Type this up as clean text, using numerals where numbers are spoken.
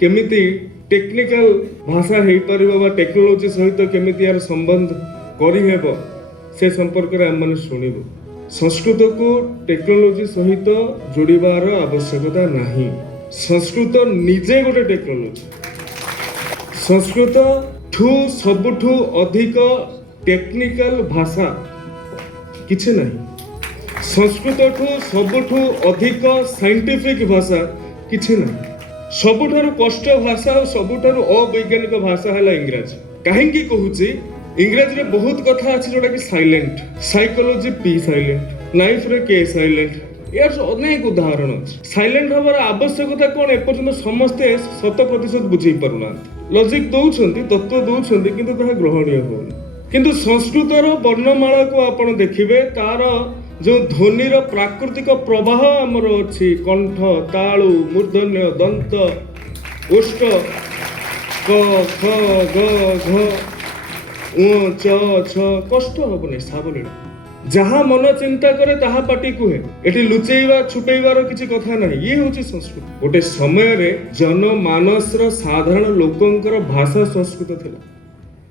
केमिति टेक्निकल भाषा हो पार टेक्नोलोजी सहित केमिति यार संबंध करहेब से संपर्क में आम शुणु। संस्कृत को टेक्नोलोजी सहित जोड़बार आवश्यकता नहीं। संस्कृत निजे गोटे टेक्नोलोजी। संस्कृत ठू सबुठू अधिक टेक्निकल भाषा किछि नहीं। संस्कृत ठू सबुठू अधिक साइंटिफिक भाषा किछि नहीं। सबुठारु कष्ट भाषा और सबुठारु अवैज्ञानिक भाषा है इंग्राजी। कहीं कहूची इंग्राजी रे बहुत कथा अच्छी जोटा कि silent. Psychology P silent, life रे के साइलेंट, यार अनेक उदाहरण अच्छे। साइलेंट हबार आवश्यकता कौन एपर्यंत समस्ते 100% बुझे पारुना। लॉजिक दौरान तत्व दौरान किंतु ताहा ग्रहणीय होनी। किंतु संस्कृतर वर्णमाला को आपण देखिबे तार जो ध्वनिर प्राकृतिक प्रवाह आमर अच्छी कंठ, तालु, मूर्धन्य, दंत, ओष्ठ, क ख ग घ उ च छ कष्ट हबने साबलीन। जहाँ मन चिंता करे ताहा पाटी कुहे। एटी लुचेइबा छुपेइबार किछि कथा नाही। ये होची संस्कृत। गोटे समय रे जनमानसर साधारण लोकंकर भाषा संस्कृत थिला।